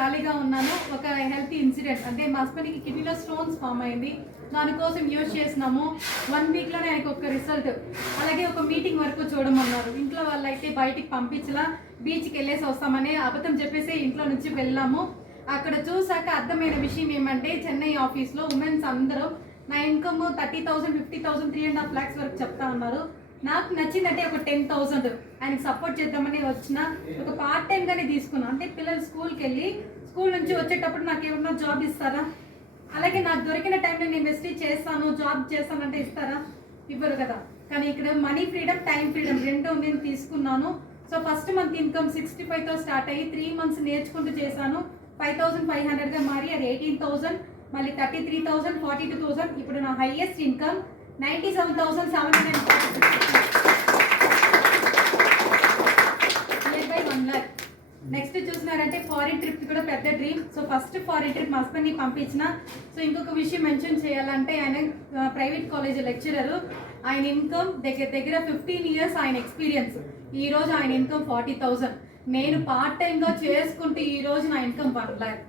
ఖాళీగా ఉన్నాను. ఒక హెల్త్ ఇన్సిడెంట్ అంటే మా హస్బెండ్కి కిడ్నీలో స్టోన్స్ ఫామ్ అయింది. దానికోసం యూజ్ చేసినాము. 1 వీక్లోనే ఆయనకు ఒక రిజల్ట్. అలాగే ఒక మీటింగ్ వరకు చూడమన్నారు. ఇంట్లో వాళ్ళైతే బయటికి పంపించలా, బీచ్కి వెళ్ళేసి వస్తామని అబద్ధం చెప్పేసి ఇంట్లో నుంచి వెళ్ళాము. అక్కడ చూసాక అర్థమైన విషయం ఏమంటే చెన్నై ఆఫీస్లో ఉమెన్స్ అందరూ నా ఇన్కమ్ 30,000, 50,000, 3.5 lakhs వరకు చెప్తా ఉన్నారు. నాకు నచ్చిందంటే ఒక 10,000 ఆయనకి సపోర్ట్ చేద్దామని వచ్చిన ఒక పార్ట్ టైంగానే తీసుకున్నాను. అంటే పిల్లలు స్కూల్కి వెళ్ళి స్కూల్ నుంచి వచ్చేటప్పుడు నాకు ఏమన్నా జాబ్ ఇస్తారా? అలాగే నాకు దొరికిన టైంలో నేను ఇన్వెస్ట్ చేస్తాను, జాబ్ చేస్తానంటే ఇస్తారా? ఇవ్వరు కదా. కానీ ఇక్కడ మనీ ఫ్రీడమ్, టైం ఫ్రీడమ్ రెండు నేను తీసుకున్నాను. సో ఫస్ట్ మంత్ ఇన్కమ్ 65తో స్టార్ట్ అయ్యి 3 months నేర్చుకుంటూ చేశాను. 5,500గా మారి అది 18,000, మళ్ళీ 33,000, 42,000. ఇప్పుడు నా highest income 97,746, near by 1 lakh. Next చూసినారంటే ఫారిన్ ట్రిప్ కూడా పెద్ద dream. So first foreign trip మా హస్బెండ్ని పంపించిన. సో ఇంకొక విషయం మెన్షన్ చేయాలంటే ఆయన ప్రైవేట్ కాలేజ్ లెక్చరరు. ఆయన ఇన్కమ్ దగ్గర 15 years ఆయన ఎక్స్పీరియన్స్. ఈరోజు ఆయన ఇన్కమ్ 40,000. నేను పార్ట్ టైంగా చేసుకుంటే ఈరోజు నా ఇన్కమ్ 1 lakh.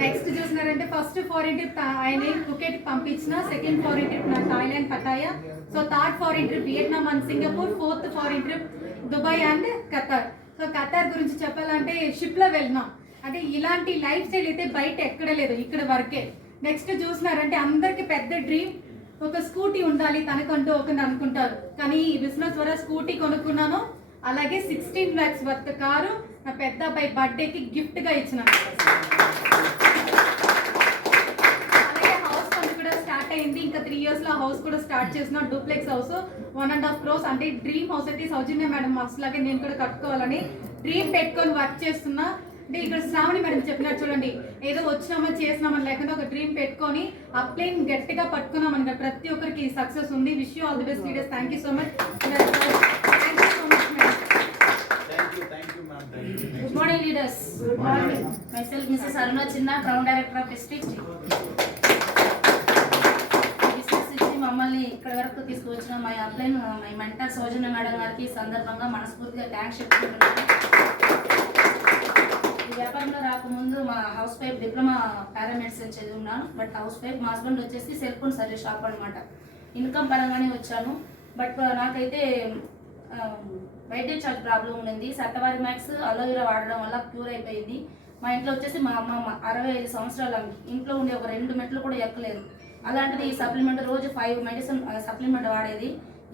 నెక్స్ట్ చూసినారంటే ఫస్ట్ ఫారిన్ ట్రిప్ ఆయన ఫుకెట్ పంపించిన, సెకండ్ ఫారిన్ ట్రిప్ నా Thailand Pattaya. So third foreign trip Vietnam and Singapore, fourth foreign trip Dubai and Qatar. So Qatar గురించి చెప్పాలంటే షిప్లో వెళ్ళినాం. అంటే ఇలాంటి లైఫ్ స్టైల్ అయితే బయట ఎక్కడ లేదు, ఇక్కడ వరకే. నెక్స్ట్ చూసినారంటే అందరికి పెద్ద డ్రీమ్ ఒక స్కూటీ ఉండాలి తనకంటూ ఒకరిని అనుకుంటారు. కానీ ఈ బిజినెస్ ద్వారా స్కూటీ కొనుక్కున్నాను. అలాగే 16 lakhs వర్త్ కారు నా పెద్ద అబ్బాయి బర్త్డేకి గిఫ్ట్గా ఇచ్చిన. అలాగే హౌస్ పని కూడా స్టార్ట్ అయింది. ఇంకా 3 yearsలో హౌస్ కూడా స్టార్ట్ చేసిన. Duplex house 1.5 crores. అంటే డ్రీమ్ హౌస్ అయితే సౌజన్య మేడం హౌస్ లాగే నేను కూడా కట్టుకోవాలని డ్రీమ్ పెట్టుకొని వర్క్ చేస్తున్నా. అంటే ఇక్కడ శ్రావణి మేడం చెప్పినట్టు చూడండి, ఏదో వచ్చినామా చేసినామని లేకుండా ఒక డ్రీమ్ పెట్టుకొని ఆ ప్లేన్ గట్టిగా పట్టుకున్నామని ప్రతి ఒక్కరికి సక్సెస్ ఉంది. Wish you all the best leaders. Thank you so much. Good morning leaders. Good morning. Myself Mrs. Aruna Chinna, Crown Director of District. Business ఇచ్చి మమ్మల్ని ఇక్కడ వరకు తీసుకువచ్చిన my upline my mentor Soujanya madam గారికి సందర్భంగా మనస్ఫూర్తిగా థ్యాంక్స్ చెప్పుకుంటున్నాను. ఈ వ్యాపారంలో రాకముందు మా హౌస్ వైఫ్ డిప్లొమా పారామెడిసిన్ చదివిన్నాను. బట్ హౌస్ వైఫ్ మా హస్బెండ్ వచ్చేసి సెల్ ఫోన్ సర్వీస్ షాప్ అనమాట. ఇన్కమ్ పరంగానే వచ్చాను. బట్ నాకైతే వైద్య చార్జ్ ప్రాబ్లం ఉండింది. సట్టవారి మ్యాక్స్ అలోవెరా వాడడం వల్ల క్యూర్ అయిపోయింది. మా ఇంట్లో వచ్చేసి మా అమ్మమ్మ 65 సంవత్సరాలు ఇంట్లో ఉండే ఒక 2 మెట్లు కూడా ఎక్కలేదు. అలాంటిది ఈ సప్లిమెంట్ రోజు 5 మెడిసిన్ సప్లిమెంట్ వాడేది.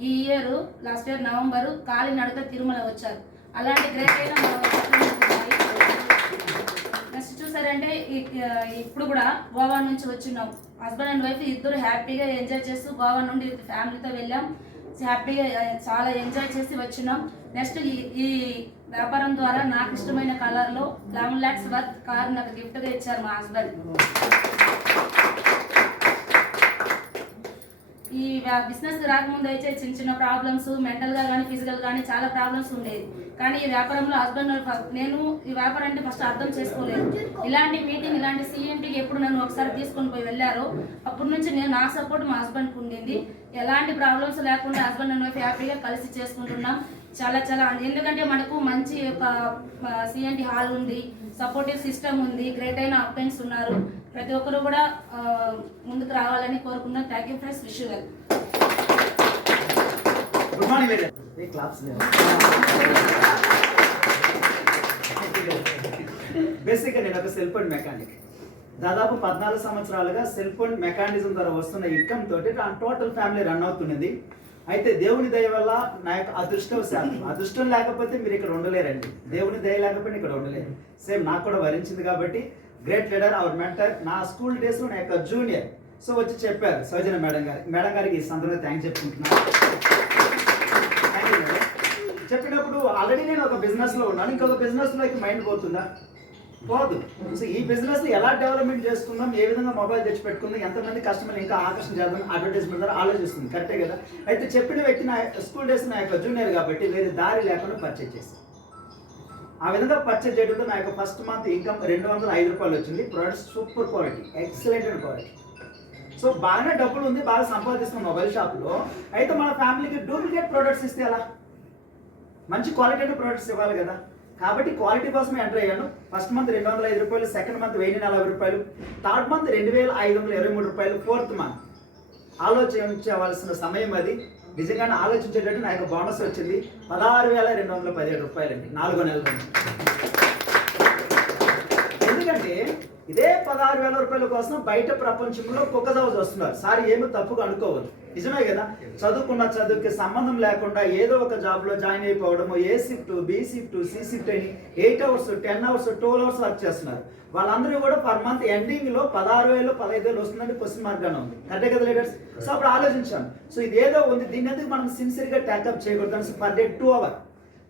ఈ ఇయర్ లాస్ట్ ఇయర్ నవంబర్ కాలి నడక తిరుమల వచ్చారు. అలాంటి గ్రేట్ అయిన నెక్స్ట్ చూసారంటే ఇప్పుడు కూడా గోవా నుంచి వచ్చినాం. హస్బెండ్ అండ్ వైఫ్ ఇద్దరు హ్యాపీగా ఎంజాయ్ చేస్తూ గోవా నుండి ఫ్యామిలీతో వెళ్ళాం. హ్యాపీగా చాలా ఎంజాయ్ చేసి వచ్చినాం. నెక్స్ట్ ఈ వ్యాపారం ద్వారా నాకు ఇష్టమైన కలర్లో 11 lakhs వర్త్ కార్ నాకు గిఫ్ట్గా ఇచ్చారు మా హస్బెండ్. ఈ బిజినెస్ రాకముందు అయితే చిన్న చిన్న ప్రాబ్లమ్స్ మెంటల్గా కానీ ఫిజికల్ కానీ చాలా ప్రాబ్లమ్స్ ఉండేది. కానీ ఈ వ్యాపారంలో హస్బెండ్ నేను ఈ వ్యాపారం అంటే ఫస్ట్ అర్థం చేసుకోలేదు. ఇలాంటి మీటింగ్ ఇలాంటి సిఎంటీకి ఎప్పుడు నన్ను ఒకసారి తీసుకొని పోయి వెళ్ళారో అప్పటి నుంచి నేను నా సపోర్ట్ మా హస్బెండ్కి ఉండింది. ఎలాంటి ప్రాబ్లమ్స్ లేకుండా హస్బెండ్ అండ్ వైఫ్ హ్యాపీగా కలిసి చేసుకుంటున్నాం. చాలా చాలా ఎందుకంటే మనకు మంచి ఒక సిఎంటీ హాల్ ఉంది, సపోర్టివ్ సిస్టమ్ ఉంది, గ్రేట్ అయిన అప్లైన్స్ ఉన్నారు. ప్రతి ఒక్కరు కూడా ముందుకు రావాలని కోరుకున్నాను. Thank you friends. Wish you well. Good morning lady. బేసిక్గా నేను ఒక సెల్ ఫోన్ మెకానిక్. దాదాపు 14 సంవత్సరాలుగా సెల్ ఫోన్ మెకానిజం ద్వారా వస్తున్న ఇన్కమ్ తోటి టోటల్ ఫ్యామిలీ రన్ అవుతున్నది. అయితే దేవుని దయ వల్ల నా యొక్క అదృష్టం లేకపోతే మీరు ఇక్కడ ఉండలేరండి. దేవుని దయ లేకపోతే ఇక్కడ ఉండలేరు. సేమ్ నాకు కూడా వరించింది కాబట్టి గ్రేట్ లీడర్ అవర్ మెంటర్ నా స్కూల్ డేస్లో నా యొక్క జూనియర్ సో వచ్చి చెప్పారు సౌజన్య మేడం గారికి ఈ సందర్భంగా థ్యాంక్స్ చెప్పుకుంటున్నాను. చెప్పినప్పుడు ఆల్రెడీ నేను ఒక బిజినెస్లో ఉన్నాను. ఇంకొక బిజినెస్లోకి మైండ్ పోతుందా? పోదు. సో ఈ బిజినెస్ని ఎలా డెవలప్మెంట్ చేసుకుందాం, ఏ విధంగా మొబైల్ తెచ్చి పెట్టుకుందాం, ఎంతమంది కస్టమర్లు ఇంకా ఆకర్షణ చేద్దాం అడ్వర్టైజ్మెంట్ ద్వారా ఆలోచిస్తుంది. కరెక్టే కదా. అయితే చెప్పిన వ్యక్తి నా స్కూల్ డేస్ నా యొక్క జూనియర్ కాబట్టి వేరే దారి లేకుండా పర్చేజ్ చేశాను. ఆ విధంగా పర్చేజ్ చేయడంతో నా యొక్క ఫస్ట్ మంత్ ఇన్కమ్ 205 రూపాయలు వచ్చింది. Product super quality, excellent quality. So బాగానే డబ్బులు ఉంది, బాగా సంపాదిస్తున్నాం మొబైల్ షాప్లో. అయితే మన ఫ్యామిలీకి డూప్లికేట్ ప్రొడక్ట్స్ ఇస్తే ఎలా? మంచి క్వాలిటీ ప్రొడక్ట్స్ ఇవ్వాలి కదా. కాబట్టి క్వాలిటీ కోసమే ఎంటర్ అయ్యాను. ఫస్ట్ మంత్ 205 రూపాయలు, సెకండ్ మంత్ 1040 రూపాయలు, థర్డ్ మంత్ 2523 రూపాయలు, ఫోర్త్ మంత్ ఆలోచించవలసిన సమయం అది. నిజంగానే ఆలోచించేటట్టు నా యొక్క బోనస్ వచ్చింది 16,217 రూపాయలండి 4 నెలల నుంచి. ఎందుకంటే ఇదే 16,000 రూపాయల కోసం బయట ప్రపంచంలో కుక్కదవజ వస్తున్నారు. సార్ ఏమీ తప్పుగా అనుకోవద్దు, నిజమే కదా. చదువుకున్న చదువుకి సంబంధం లేకుండా ఏదో ఒక జాబ్లో జాయిన్ అయిపోవడము, A shift, B shift, C shift అని 8 అవర్స్, 10 అవర్స్, 12 అవర్స్ వర్క్ చేస్తున్నారు. వాళ్ళందరూ కూడా పర్ మంత్ ఎండింగ్లో 16,000, 15,000 వస్తుందని క్వశ్చన్ మార్క్ గానే ఉంది. కరెక్టే కదా లీడర్స్? సో అప్పుడు ఆలోచించాను, సో ఇది ఏదో ఉంది, దీన్ని ఎందుకు మనం సిన్సియర్గా ట్యాకప్ చేయకూడదు. పర్ డే 2 అవర్,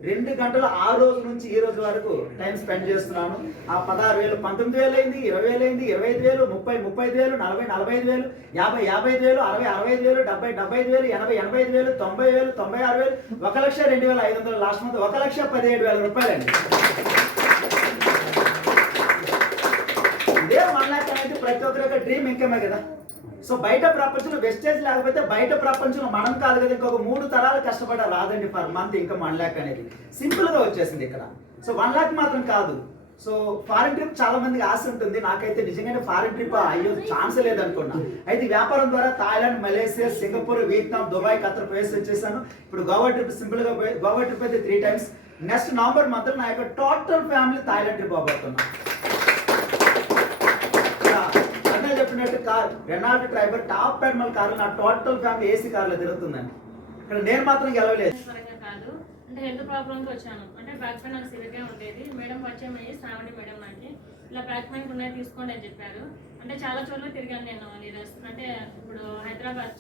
2 గంటలు ఆ రోజు నుంచి ఈ రోజు వరకు టైం స్పెండ్ చేస్తున్నాను. ఆ 16,000 19,000 అయింది, 20,000 అయింది, 25,000, 30,000, 35,000, 40,000, 45,000, 50,000, 60,000, 65,000, 70,000, 75,000, 90,000, 96,000, 1,02,500, లాస్ట్ మంత్ 1,17,000 రూపాయలండి. ఇదే 1 lakh అనేది ప్రతి ఒక్కరి యొక్క డ్రీమ్ ఇన్కమే కదా. సో బయట ప్రపంచంలో వెస్టేజ్ లేకపోతే బయట ప్రపంచంలో మనం కాదు కదా, ఇంకొక 3 తరాలు కష్టపడ రాదండి పర్ మంత్ ఇన్కమ్ 1 lakh అనేది సింపుల్గా వచ్చేసింది ఇక్కడ. సో 1 lakh మాత్రం కాదు. సో ఫారిన్ ట్రిప్ చాలా మందికి ఆశ ఉంటుంది. నాకైతే నిజంగానే ఫారిన్ ట్రిప్ అయ్యో ఛాన్స్ లేదనుకున్నా. అయితే వ్యాపారం ద్వారా Thailand, Malaysia, Singapore, Vietnam, Dubai, Khattar పోయేసి వచ్చేసాను. ఇప్పుడు గోవా ట్రిప్ సింపుల్గా గోవా ట్రిప్ అయితే 3 times. నెక్స్ట్ నవంబర్ మంత్ నా యొక్క టోటల్ ఫ్యామిలీ థాయిలాండ్ ట్రిప్ అవబోతున్నా. చెప్పినట్టు కార్ రెనాల్ట్ ట్రైబర్ టాప్ పెడమల్ కారు నా టోటల్ ఫ్యామిలీ ఏసీ కార్లో తిరుగుతుందండి. ఇక్కడ నేను మాత్రం గెలవలేదు. కాదు అంటే హెల్త్ ప్రాబ్లమ్కి వచ్చాను. అంటే బ్యాక్ పెయిన్ నాకు సివియర్గా ఉండేది. మేడం పరిచయం అయ్యి శ్రావణి మేడం నాకు ఇలా బ్యాక్ పెయిన్ ఉన్నాయి తీసుకోండి అని చెప్పారు. అంటే చాలా చోట్ల తిరిగాను నేను లీడర్స్. అంటే ఇప్పుడు హైదరాబాద్,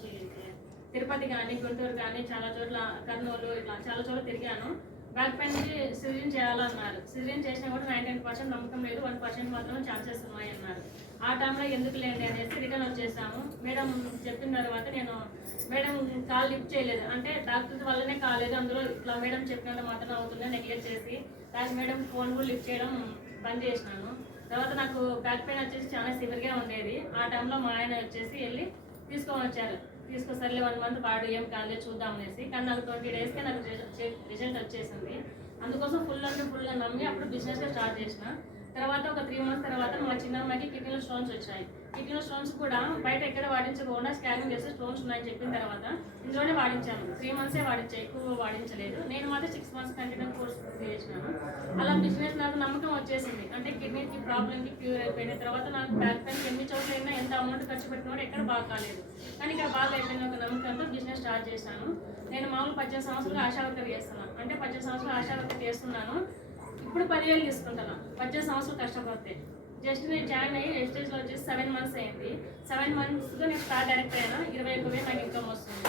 తిరుపతి కానీ, గుంటూరు కానీ, చాలా చోట్ల కర్నూలు, ఇట్లా చాలా చోట్ల తిరిగాను. బ్యాక్ పెయిన్కి సిజరీన్ చేయాలన్నారు. సిజరీన్ చేసినా కూడా 99% నమ్మకం లేదు, 1% మాత్రం ఛాన్సెస్ ఉన్నాయి అన్నారు. ఆ టైంలో ఎందుకు లేండి అనేసి రిటర్న్ వచ్చేసాము. మేడం చెప్పిన తర్వాత నేను మేడం కాల్ లిఫ్ట్ చేయలేదు. అంటే డాక్టర్ వల్లనే కాలేదు, అందులో ఇట్లా మేడం చెప్పినంత మాత్రం అవుతుందని నెగ్లెక్ట్ చేసి దానికి మేడం ఫోన్ కూడా లిఫ్ట్ చేయడం బంద్ చేసినాను. తర్వాత నాకు బ్యాక్ పెయిన్ వచ్చేసి చాలా సివియర్గా ఉండేది. ఆ టైంలో మా ఆయన వచ్చేసి వెళ్ళి తీసుకొని వచ్చారు. తీసుకొసరిలే 1 month వాడు ఏం కాలేదు చూద్దాం అనేసి. కానీ నాకు 20 daysకే నాకు రిజల్ట్ వచ్చేసింది. అందుకోసం ఫుల్గా నమ్మి అప్పుడు బిజినెస్గా స్టార్ట్ చేసిన. తర్వాత ఒక 3 months తర్వాత మా చిన్న అమ్మాయికి కిడ్నీలో స్టోన్స్ వచ్చాయి. కిడ్నీలో స్టోన్స్ కూడా బయట ఎక్కడ వాడించకుండా స్కానింగ్ చేస్తే స్టోన్స్ ఉన్నాయని చెప్పిన తర్వాత ఇందులోనే వాడించాను. 3 months వాడించాను, ఎక్కువ వాడించలేదు. నేను మాత్రం 6 months కంటిన్యూ కోర్స్ చేసినాను. అలా బిజినెస్ నాకు నమ్మకం వచ్చేసింది. అంటే కిడ్నీకి ప్రాబ్లంకి క్యూర్ అయిపోయిన తర్వాత నాకు బ్యాక్ పెయిన్ ఎన్ని చోట్ల అయినా ఎంత అమౌంట్ ఖర్చు పెట్టినా కూడా ఎక్కడ బాగా కాలేదు. కానీ ఇక్కడ బాగా అయిపోయిన ఒక నమ్మకంతో బిజినెస్ స్టార్ట్ చేశాను. నేను మామూలు 18 సంవత్సరాలు ఆశావర్కర్ చేస్తున్నాను. అంటే 18 సంవత్సరాలు ఆశావర్కర్ చేస్తున్నాను. ఇప్పుడు 10,000 తీసుకుంటున్నాను 18 సంవత్సరాలు కష్టపడితే. జస్ట్ నేను జాయిన్ అయ్యి ఎస్టేజ్లో వచ్చేసి 7 months అయింది. 7 monthsలో నేను స్టార్ డైరెక్టర్ అయినా 21,000 నాకు ఇన్కమ్ వస్తుంది.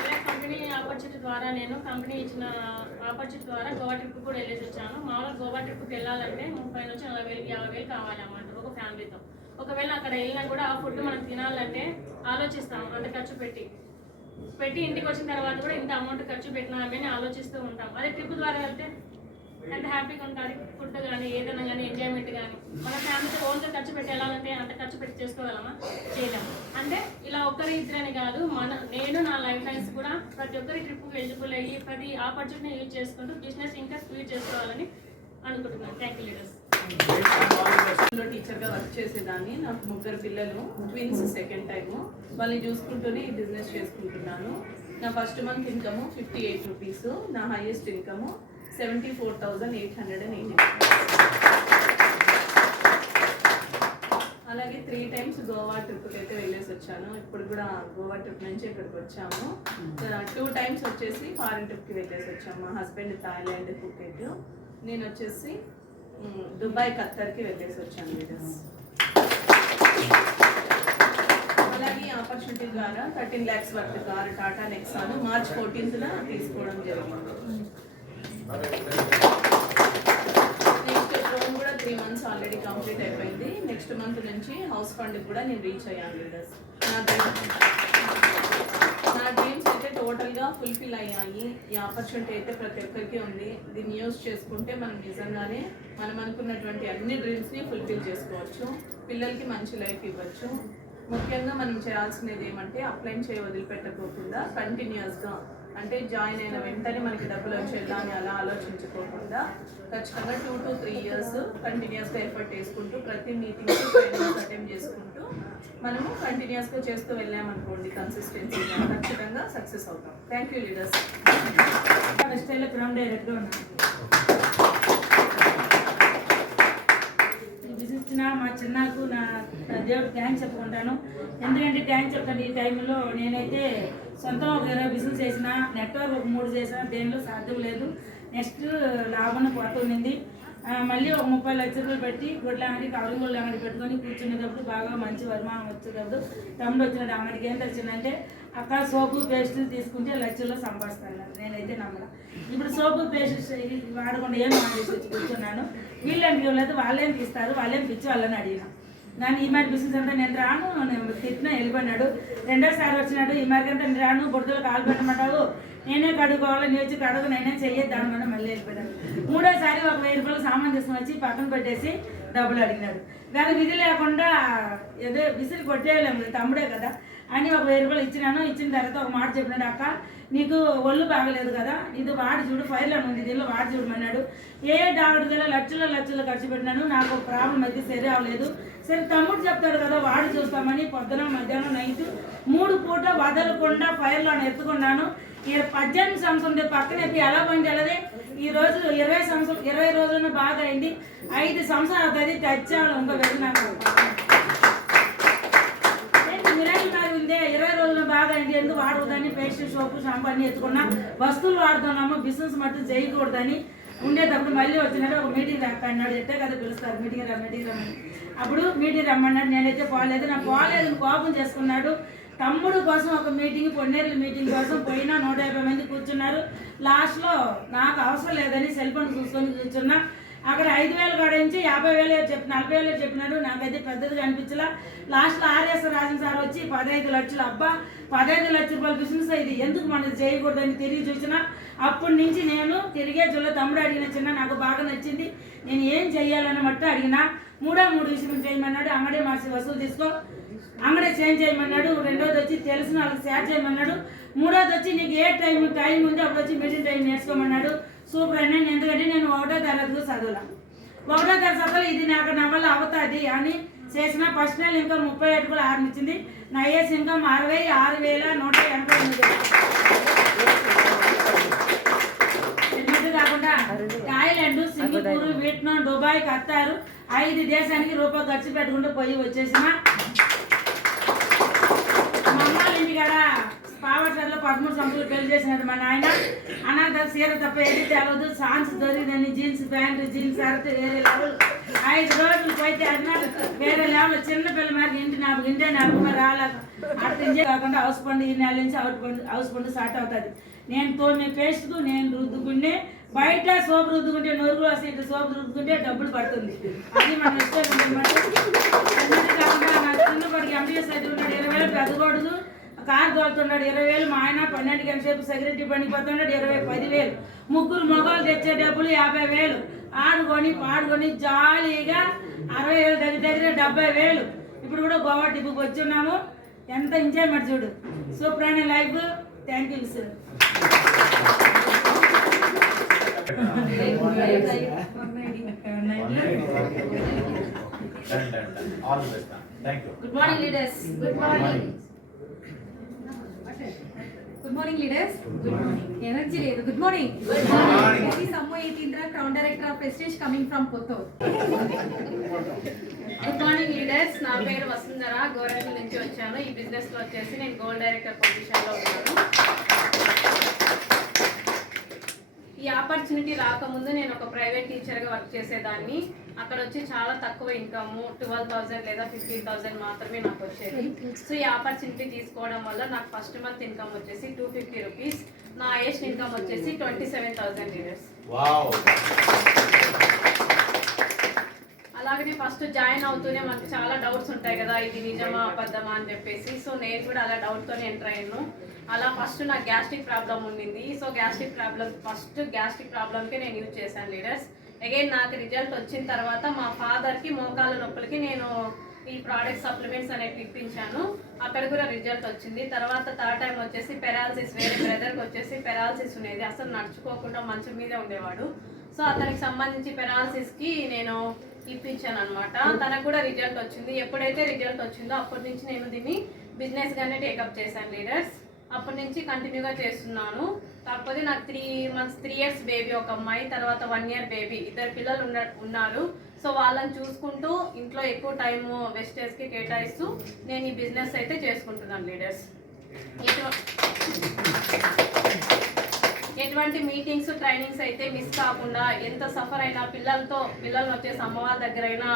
ఇలా కంపెనీ ఆపర్చునిటీ ద్వారా నేను కంపెనీ ఇచ్చిన ఆపర్చునిటీ ద్వారా గోవా ట్రిప్ కూడా వెళ్ళేసి వచ్చాను. మామూలుగా గోవా ట్రిప్కి వెళ్ళాలంటే 30 నుంచి 40,000, 50,000 కావాలి అన్నమాట ఒక ఫ్యామిలీతో. ఒకవేళ అక్కడ వెళ్ళినా కూడా ఆ ఫుడ్ మనం తినాలంటే ఆలోచిస్తాం అంత ఖర్చు పెట్టి ఇంటికి వచ్చిన తర్వాత కూడా ఇంత అమౌంట్ ఖర్చు పెట్టినామని ఆలోచిస్తూ ఉంటాం. అదే ట్రిప్ ద్వారా వెళ్తే ఎంత హ్యాపీగా ఉంటుంది. ఫుడ్ కానీ ఏదైనా కానీ ఎంజాయ్మెంట్ కానీ మన ఫ్యామిలీతో ఓన్గా ఖర్చు పెట్టి వెళ్ళాలంటే అంత ఖర్చు పెట్టి చేసుకోగలమా? చేయలేము. అంటే ఇలా ఒక్కరి ఇద్దరని కాదు, నేను నా లైఫ్ లైన్స్ కూడా ప్రతి ఒక్కరి ట్రిప్కి ఎలిజిబుల్ అయ్యి ప్రతి ఆపర్చునిటీని యూజ్ చేసుకుంటూ బిజినెస్ ఇంకా స్పీడ్ చేసుకోవాలని అనుకుంటున్నాను. Thank you leaders. టీచర్గా వర్క్ చేసేదాన్ని. నాకు 3 పిల్లలు, ట్విన్స్, సెకండ్ టైము. వాళ్ళని చూసుకుంటూనే ఈ బిజినెస్ చేసుకుంటున్నాను. నా ఫస్ట్ మంత్ ఇన్కమ్ 58 రూపీస్. నా హైయెస్ట్ ఇన్కమ్ 74,880. అలాగే 3 times గోవా ట్రిప్కి అయితే వెళ్ళేసి వచ్చాను. ఇప్పుడు కూడా గోవా ట్రిప్ నుంచి ఇక్కడికి వచ్చాము. 2 times వచ్చేసి ఫారిన్ ట్రిప్కి వెళ్ళేసి వచ్చాము. మా హస్బెండ్ థాయిలాండ్, ఫుకెట్, నేను వచ్చేసి దుబాయ్, ఖత్తర్కి వెళ్ళేసి వచ్చాను లీడర్స్. అలాగే ఆపర్చునిటీ ద్వారా 13 lakhs worth car Tata Nexon March 14th తీసుకోవడం జరిగింది. నెక్స్ట్ లోన్ కూడా 3 months ఆల్రెడీ కంప్లీట్ అయిపోయింది. నెక్స్ట్ మంత్ నుంచి హౌస్ ఫండ్ కూడా నేను రీచ్ అయ్యాను లీడర్స్. నా డ్రీమ్స్ అయితే టోటల్గా ఫుల్ఫిల్ అయ్యాయి. ఈ ఆపర్చునిటీ అయితే ప్రతి ఒక్కరికి ఉంది. దీన్ని యూజ్ చేసుకుంటే మనం నిజంగానే మనం అనుకున్నటువంటి అన్ని డ్రీమ్స్ని ఫుల్ఫిల్ చేసుకోవచ్చు. పిల్లలకి మంచి లైఫ్ ఇవ్వచ్చు. ముఖ్యంగా మనం చేయాల్సినది ఏమంటే అప్లై వదిలిపెట్టకోకుండా కంటిన్యూస్గా, అంటే జాయిన్ అయిన వెంటనే మనకి డబ్బులు వచ్చేలా అని అలా ఆలోచించుకోకుండా ఖచ్చితంగా 2 to 3 years కంటిన్యూస్గా ఎఫర్ట్ చేసుకుంటూ ప్రతి మీటింగ్స్ ట్రైనింగ్స్ అటెండ్ చేసుకుంటూ మనము కంటిన్యూస్గా చేస్తూ వెళ్ళామనుకోండి, కన్సిస్టెన్సీగా ఖచ్చితంగా సక్సెస్ అవుతాం. Thank you leaders. వెస్టైల్లో గ్రౌండ్ డైరెక్ట్గా ఉన్నాను. విజిచ్చిన మా చిన్నకు నా దేవుడు థ్యాంక్స్ చెప్పుకుంటాను. ఎందుకంటే థ్యాంక్స్ చెప్తాను. ఈ టైంలో నేనైతే సొంతం ఒక 20 బిజినెస్ చేసిన, నెట్వర్క్ ఒక 3 చేసిన, దేనిలో సాధ్యం లేదు. నెక్స్ట్ లాభం కొత్త ఉండింది. మళ్ళీ ఒక 30 లక్షల రూపాయలు పెట్టి గుడ్ల అంగడి, కవరింగ్ గుడ్ల అంగడి పెట్టుకొని కూర్చునేటప్పుడు బాగా మంచి వచ్చిమానం వచ్చేటప్పుడు తమ్ముడు వచ్చినట్టు అంగడికి ఏం తెచ్చిందంటే అక్క సోపు పేస్ట్ తీసుకుంటే లక్షల్లో సంపాదిస్తాను. నేనైతే నమ్మలా. ఇప్పుడు సోపు పేస్ట్ వాడకుండా ఏం మానేసి వచ్చి కూర్చున్నాను. వీళ్ళంటికి వెళ్ళదు, వాళ్ళేం తీస్తారు, వాళ్ళేం పిచ్చి వాళ్ళని అడిగిన. నన్ను ఈ మరి బిజినెస్ అంతా నేను రాను, నేను తిట్టిన వెళ్ళిపోయినాడు. రెండోసారి వచ్చినాడు, ఈ మరికంతా నేను రాను, బుడ్డలు కాలు పెట్టమంటావు, నేనే కడుక్కోవాలి, నీ వచ్చి కడుగు, నేనే చెయ్యదు, దానివల్ల మళ్ళీ వెళ్ళిపోయినాడు. మూడోసారి ఒక 1000 రూపాయలు సామాన్ తీసుకుని వచ్చి పక్కన పెట్టేసి డబ్బులు అడిగినాడు. దానికి విధి లేకుండా ఏదో విసిరి కొట్టేయలేము, తమ్ముడే కదా అని ఒక 1000 రూపాయలు ఇచ్చినాను. ఇచ్చిన తర్వాత ఒక మాట చెప్పినాడు, అక్క నీకు ఒళ్ళు బాగలేదు కదా, ఇది వాడి చూడు, ఫైర్లో ఉంది, దీనిలో వాడి చూడమన్నాడు. ఏ డాక్టర్ దగ్గర లక్షలు ఖర్చు పెట్టినాను, నాకు ఒక ప్రాబ్లం అయితే సరి అవ్వలేదు. సరే తమ్ముడు చెప్తాడు కదా వాడు చూస్తామని పొద్దున మధ్యాహ్నం నైట్ 3 పూట వదలకుండా ఫైర్లో ఎత్తుకున్నాను. 18 సంవత్సరం పక్కన ఎలా పోయింది అలాగే ఈరోజు 20 రోజులను బాగా అయింది. 5 సంవత్సరాలు అవుతుంది టచ్ అవ్వాలి ఇంకా వెళ్ళినాను. ఉందే 20 రోజులు బాగా అయింది. ఎందుకు వాడకూడదని పేస్ట్ సోపు షాంపూ అన్ని ఎత్తుకున్నా, వస్తువులు వాడుతున్నాము, బిజినెస్ మట్టు చేయకూడదని ఉండేటప్పుడు మళ్ళీ వచ్చినాడు. ఒక మీటింగ్ అన్నాడు, ఎట్టే కదా పిలుస్తారు మీటింగ్ రమ్మని. అప్పుడు మీటింగ్ రమ్మన్నాడు. నేనైతే పోలేదు, నాకు పోలేదు కోపం చేసుకున్నాడు. తమ్ముడు కోసం ఒక మీటింగ్, పొన్నేరుల మీటింగ్ కోసం పోయినా 150 మంది కూర్చున్నారు. లాస్ట్లో నాకు అవసరం లేదని సెల్ ఫోన్ చూసుకొని కూర్చున్నా. అక్కడ 5,000 కాడ నుంచి 50,000 చెప్పి 40,000 చెప్పినాడు. నాకైతే పెద్దదిగా అనిపించలా. లాస్ట్లో ఆర్ఎస్ రాజన్ సార్ వచ్చి 15 లక్షలు, అబ్బా 15 లక్షల రూపాయల బిజినెస్ ఇది ఎందుకు మనది చేయకూడదని తిరిగి చూసిన. అప్పటి నుంచి నేను తిరిగే జుల్ల తమ్ముడు అడిగిన చిన్న నాకు బాగా నచ్చింది, నేను ఏం చెయ్యాలన్నట్టు అడిగిన. 3 విషయం చేయమన్నాడు. అంగడే మార్చి వసూలు తీసుకో, అంగడే చేంజ్ చేయమన్నాడు. రెండోది వచ్చి తెలిసిన వాళ్ళకి షేర్ చేయమన్నాడు. మూడోది వచ్చి నీకు ఏ టైం ఉంది అప్పుడు వచ్చి మీటింగ్ టైం నేర్చుకోమన్నాడు. సూపర్ అన్నాను. ఎందుకంటే నేను 1వ తరగతిలో చదవాల, 1వ తరగతి చదవాలి, ఇది నాకు నా వల్ల అవుతుంది అని చేసిన. ఫస్ట్ నెల ఇంకా 37 కూడా ఆరంభించింది. నా ఏజ్ ఇంకా 66,188. కాకుండా థాయిలాండ్, సింగపూర్, వియట్నాం, దుబాయ్, ఖతారు 5 దేశానికి రూపాయలు ఖర్చు పెట్టుకుంటూ పోయి వచ్చేసిన. మా అమ్మాళ్ళ ఇంటికాడ పావటర్లో 13 సంవత్సరాలు పెళ్లి చేసినాడు మా నాయన. అనాథ సీర తప్ప ఏది తెలవదు, సాన్స్ దొరికిందని జీన్స్ ప్యాంటు, జీన్స్ షర్ట్ వేరే లెవెల్. 5 రోజులు పోయితే అన్నాడు వేరే లెవెల్. చిన్న పిల్ల మరి ఇంటే నాకు మరి రాలేదు. అట్లా కాకుండా హౌస్ పండు ఈ నెల నుంచి హౌస్ పండు స్టార్ట్ అవుతుంది. నేను తోమే పేస్ట్కు నేను రుద్దుకుంటే, బయట సోపు రుద్దుకుంటే నొరుగు వస్తే ఇట్లా సోపు రుద్దుకుంటే డబ్బులు పడుతుంది. అది మన ఇష్టం. కాకుండా నా చిన్నప్పటికి ఎంబీఎస్ చదువుకున్నాడు, 20,000 పెద్దగోడుదు కారు తోలుతున్నాడు, 20,000. మా ఆయన 12 గంటల సేపు సెక్యూరిటీ పనికి పోతున్నాడు, 10,000. ముగ్గురు మొగలు తెచ్చే డబ్బులు 50,000. ఆడుకొని పాడుకొని జాలీగా 60,000 దగ్గర 70,000. ఇప్పుడు కూడా గోవా టిప్పుకి వచ్చి ఉన్నాము. ఎంత ఎంజాయ్మెంట్ చూడు. సూపర్ అయిన life. Thank you sir. Good morning leaders. Good morning. Good morning leaders. Energy లేదు. Good morning. సమ్మో 18th crown director of prestige coming from Puttur. Good morning leaders. నా పేరు వసుంధర, గోరంట్ల నుంచి వచ్చాను. ఈ బిజినెస్ లో వచ్చేసి నేను గోల్డ్ డైరెక్టర్ పొజిషన్ లో ఉన్నాను. ఈ ఆపర్చునిటీ రాకముందు నేను ఒక ప్రైవేట్ టీచర్గా వర్క్ చేసేదాన్ని. అక్కడ వచ్చి చాలా తక్కువ ఇన్కమ్, 12,000 లేదా 15,000 మాత్రమే నాకు వచ్చేది. సో ఈ ఆపర్చునిటీ తీసుకోవడం వల్ల నాకు ఫస్ట్ మంత్ ఇన్కమ్ వచ్చేసి 250 రూపీస్, నా ఏజ్ ఇన్కమ్ వచ్చేసి 27,000 లీడర్స్. అలాగనే ఫస్ట్ జాయిన్ అవుతూనే మనకు చాలా డౌట్స్ ఉంటాయి కదా, ఇది నిజమా అబద్ధమా అని చెప్పేసి. సో నేను కూడా అలా డౌట్తోనే ఎంటర్ అయ్యాను. అలా ఫస్ట్ నాకు గ్యాస్ట్రిక్ ప్రాబ్లం ఉండింది. సో గ్యాస్ట్రిక్ ప్రాబ్లంకి నేను యూజ్ చేశాను లీడర్స్. అగైన్ నాకు రిజల్ట్ వచ్చిన తర్వాత మా ఫాదర్కి మోకాళ్ళ నొప్పులకి నేను ఈ ప్రోడక్ట్ సప్లిమెంట్స్ అనేవి ఇప్పించాను. అక్కడ కూడా రిజల్ట్ వచ్చింది. తర్వాత థర్డ్ టైం వచ్చేసి పెరాలసిస్, వేరే బ్రదర్కి వచ్చేసి పెరాలసిస్ ఉండేది, అసలు నడుచుకోకుండా మంచం మీదే ఉండేవాడు. సో అతనికి సంబంధించి పెరాలసిస్కి నేను ఇప్పించాను అనమాట. తనకు కూడా రిజల్ట్ వచ్చింది. ఎప్పుడైతే రిజల్ట్ వచ్చిందో అప్పటి నుంచి నేను దీన్ని బిజినెస్గానే టేకప్ చేశాను లీడర్స్. అప్పటి నుంచి కంటిన్యూగా చేస్తున్నాను. కాకపోతే నాకు 3 years బేబీ, ఒక అమ్మాయి, తర్వాత 1 year బేబీ, 2 పిల్లలు ఉన్నారు. సో వాళ్ళని చూసుకుంటూ ఇంట్లో ఎక్కువ టైం వెస్టేజ్కి కేటాయిస్తూ నేను ఈ బిజినెస్ అయితే చేసుకుంటున్నాను లీడర్స్. ఎటువంటి మీటింగ్స్, ట్రైనింగ్స్ అయితే మిస్ కాకుండా, ఎంత సఫర్ అయినా పిల్లల్ని వచ్చేసి అమ్మవారి దగ్గర అయినా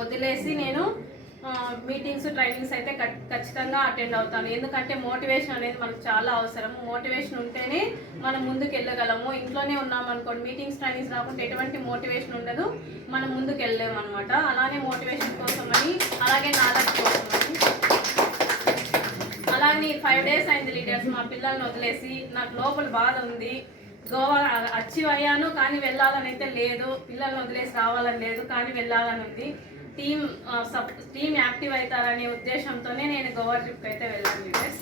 వదిలేసి నేను మీటింగ్స్, ట్రైనింగ్స్ అయితే ఖచ్చితంగా అటెండ్ అవుతాను. ఎందుకంటే మోటివేషన్ అనేది మనకు చాలా అవసరం. మోటివేషన్ ఉంటేనే మనం ముందుకు వెళ్ళగలము. ఇంట్లోనే ఉన్నాం అనుకోండి, మీటింగ్స్, ట్రైనింగ్స్ రాకుంటే ఎటువంటి మోటివేషన్ ఉండదు, మనం ముందుకు వెళ్ళలేము అనమాట. అలానే మోటివేషన్ కోసమని, అలాగే నాలెడ్జ్ కోసమని. అలాగే 5 days అయింది లీడర్స్ మా పిల్లల్ని వదిలేసి. నాకు లోపల బాధ ఉంది. గోవా అచీవ్ అయ్యాను కానీ వెళ్ళాలని అయితే లేదు, పిల్లల్ని వదిలేసి రావాలని లేదు, కానీ వెళ్ళాలని ఉంది. టీమ్ యాక్టివ్ అవుతారనే ఉద్దేశంతోనే నేను గోవా ట్రిప్కి అయితే వెళ్ళాను లీడర్స్.